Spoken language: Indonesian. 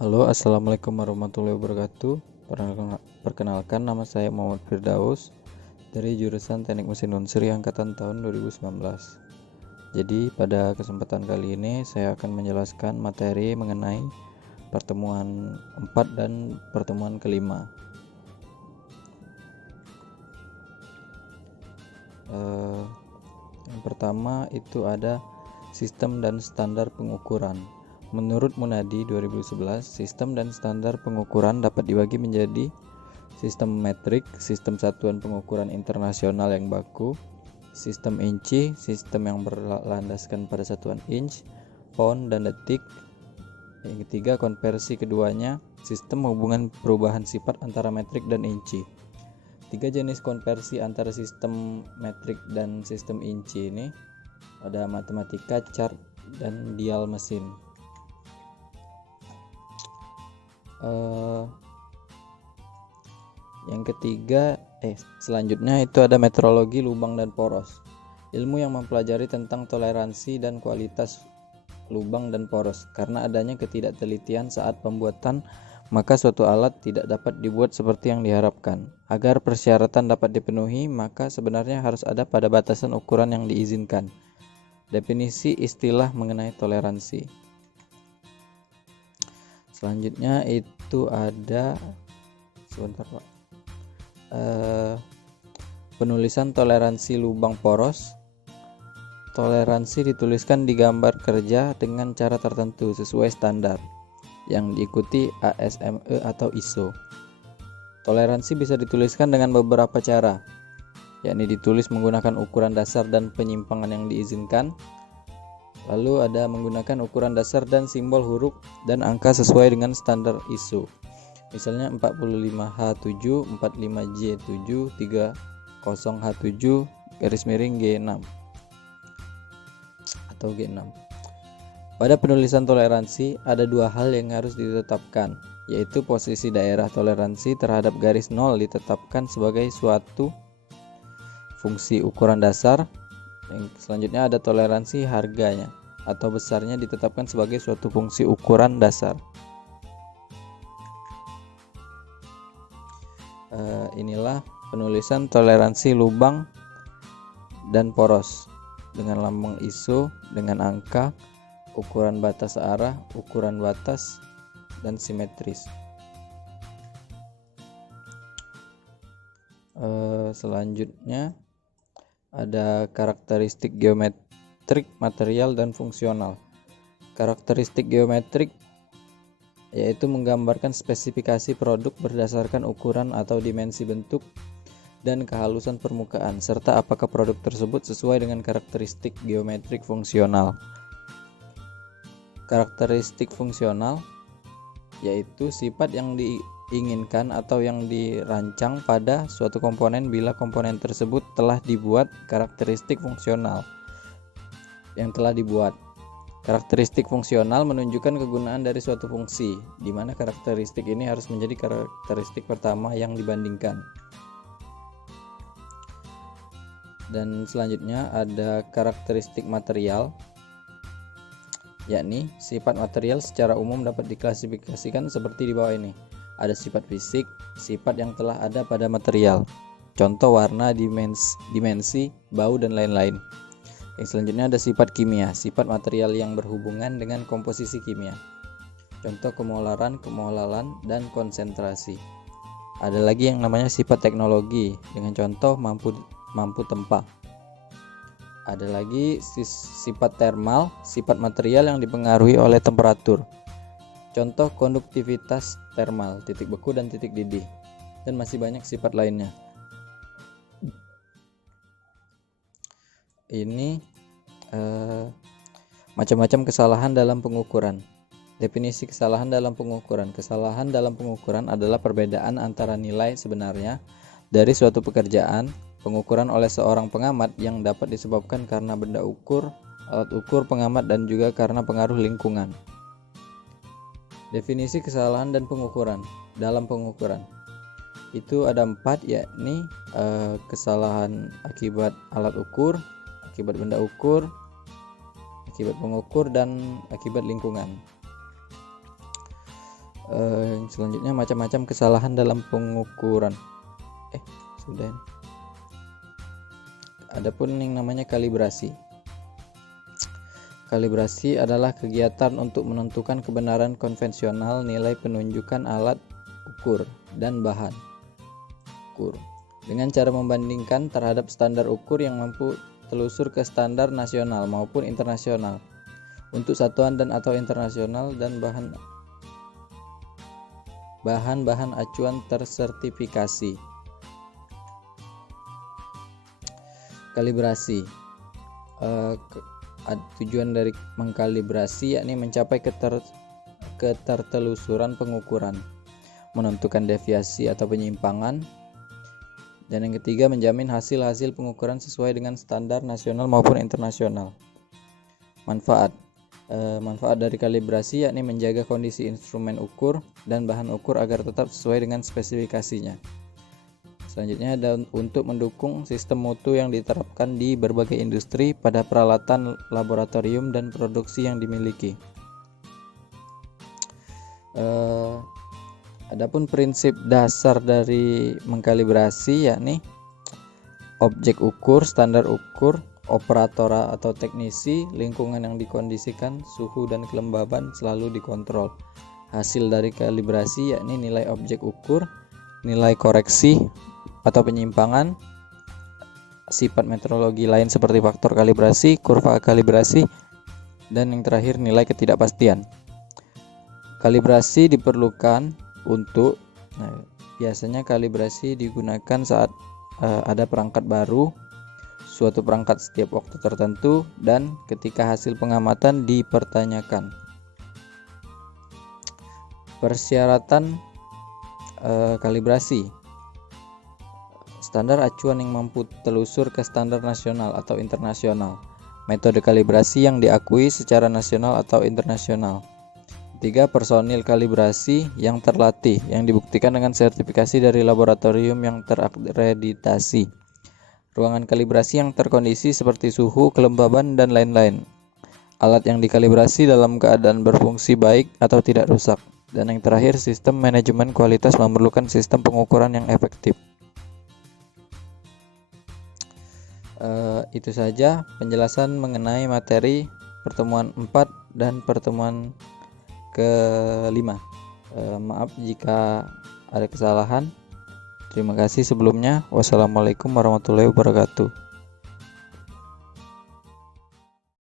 Halo, assalamualaikum warahmatullahi wabarakatuh. Perkenalkan, nama saya Muhammad Firdaus dari jurusan Teknik Mesin Unsri angkatan tahun 2019. Jadi pada kesempatan kali ini saya akan menjelaskan materi mengenai pertemuan 4 dan pertemuan kelima. Yang pertama itu ada sistem dan standar pengukuran. Menurut Munadi 2011, sistem dan standar pengukuran dapat dibagi menjadi sistem metrik, sistem satuan pengukuran internasional yang baku, sistem inci, sistem yang berlandaskan pada satuan inch, pound, dan detik. Yang ketiga, konversi keduanya, sistem hubungan perubahan sifat antara metrik dan inci. Tiga jenis konversi antara sistem metrik dan sistem inci ini ada matematika, chart, dan dial mesin. Yang ketiga, selanjutnya itu ada metrologi lubang dan poros. Ilmu yang mempelajari tentang toleransi dan kualitas lubang dan poros. Karena adanya ketidaktelitian saat pembuatan, maka suatu alat tidak dapat dibuat seperti yang diharapkan. Agar persyaratan dapat dipenuhi, maka sebenarnya harus ada pada batasan ukuran yang diizinkan. Definisi istilah mengenai toleransi. Selanjutnya itu ada penulisan toleransi lubang poros. Toleransi dituliskan di gambar kerja dengan cara tertentu sesuai standar yang diikuti ASME atau ISO. Toleransi bisa dituliskan dengan beberapa cara, yakni ditulis menggunakan ukuran dasar dan penyimpangan yang diizinkan. Lalu ada menggunakan ukuran dasar dan simbol huruf dan angka sesuai dengan standar ISO. Misalnya 45H7, 45J7, 30H7, garis miring G6 atau G6. Pada penulisan toleransi ada dua hal yang harus ditetapkan, yaitu posisi daerah toleransi terhadap garis 0 ditetapkan sebagai suatu fungsi ukuran dasar. Selanjutnya ada toleransi harganya atau besarnya ditetapkan sebagai suatu fungsi ukuran dasar. Inilah penulisan toleransi lubang dan poros dengan lambang ISO, dengan angka, ukuran batas arah, ukuran batas, dan simetris. Selanjutnya ada karakteristik geometrik, material, dan fungsional. Karakteristik geometrik yaitu menggambarkan spesifikasi produk berdasarkan ukuran atau dimensi bentuk dan kehalusan permukaan, serta apakah produk tersebut sesuai dengan karakteristik geometrik fungsional. Karakteristik fungsional yaitu sifat yang diinginkan atau yang dirancang pada suatu komponen bila komponen tersebut telah dibuat. Karakteristik fungsional yang telah dibuat. Karakteristik fungsional menunjukkan kegunaan dari suatu fungsi, di mana karakteristik ini harus menjadi karakteristik pertama yang dibandingkan. Dan selanjutnya ada karakteristik material, yakni sifat material secara umum dapat diklasifikasikan seperti di bawah ini. Ada sifat fisik, sifat yang telah ada pada material, contoh warna, dimensi, bau, dan lain-lain. Yang selanjutnya ada sifat kimia, sifat material yang berhubungan dengan komposisi kimia, contoh kemolaran, kemolalan, dan konsentrasi. Ada lagi yang namanya sifat teknologi dengan contoh mampu tempa. Ada lagi sifat termal, sifat material yang dipengaruhi oleh temperatur, contoh konduktivitas termal, titik beku dan titik didih, dan masih banyak sifat lainnya. Ini macam-macam kesalahan dalam pengukuran. Definisi kesalahan dalam pengukuran. Kesalahan dalam pengukuran adalah perbedaan antara nilai sebenarnya dari suatu pekerjaan pengukuran oleh seorang pengamat yang dapat disebabkan karena benda ukur, alat ukur pengamat, dan juga karena pengaruh lingkungan. Definisi kesalahan dan pengukuran dalam pengukuran itu ada 4, yakni kesalahan akibat alat ukur, akibat benda ukur, akibat pengukur, dan akibat lingkungan. Yang selanjutnya macam-macam kesalahan dalam pengukuran. Sudah ini. Adapun yang namanya kalibrasi. Kalibrasi adalah kegiatan untuk menentukan kebenaran konvensional nilai penunjukan alat ukur dan bahan ukur dengan cara membandingkan terhadap standar ukur yang mampu telusur ke standar nasional maupun internasional untuk satuan dan atau internasional dan bahan-bahan acuan tersertifikasi. Kalibrasi. Tujuan dari mengkalibrasi yakni mencapai ketertelusuran pengukuran, menentukan deviasi atau penyimpangan, dan yang ketiga menjamin hasil-hasil pengukuran sesuai dengan standar nasional maupun internasional. Manfaat dari kalibrasi yakni menjaga kondisi instrumen ukur dan bahan ukur agar tetap sesuai dengan spesifikasinya. Selanjutnya ada untuk mendukung sistem mutu yang diterapkan di berbagai industri pada peralatan laboratorium dan produksi yang dimiliki. Adapun prinsip dasar dari mengkalibrasi yakni objek ukur, standar ukur, operator atau teknisi, lingkungan yang dikondisikan, suhu dan kelembaban selalu dikontrol. Hasil dari kalibrasi yakni nilai objek ukur, nilai koreksi atau penyimpangan, sifat metrologi lain seperti faktor kalibrasi, kurva kalibrasi, dan yang terakhir nilai ketidakpastian. Kalibrasi diperlukan untuk biasanya kalibrasi digunakan saat ada perangkat baru, suatu perangkat setiap waktu tertentu, dan ketika hasil pengamatan dipertanyakan. Persyaratan kalibrasi. Standar acuan yang mampu telusur ke standar nasional atau internasional. Metode kalibrasi yang diakui secara nasional atau internasional. 3. Personil kalibrasi yang terlatih, yang dibuktikan dengan sertifikasi dari laboratorium yang terakreditasi. Ruangan kalibrasi yang terkondisi seperti suhu, kelembaban, dan lain-lain. Alat yang dikalibrasi dalam keadaan berfungsi baik atau tidak rusak. Dan yang terakhir, sistem manajemen kualitas memerlukan sistem pengukuran yang efektif. Itu saja penjelasan mengenai materi pertemuan 4 dan pertemuan ke-5. Maaf jika ada kesalahan. Terima kasih sebelumnya. Wassalamualaikum warahmatullahi wabarakatuh.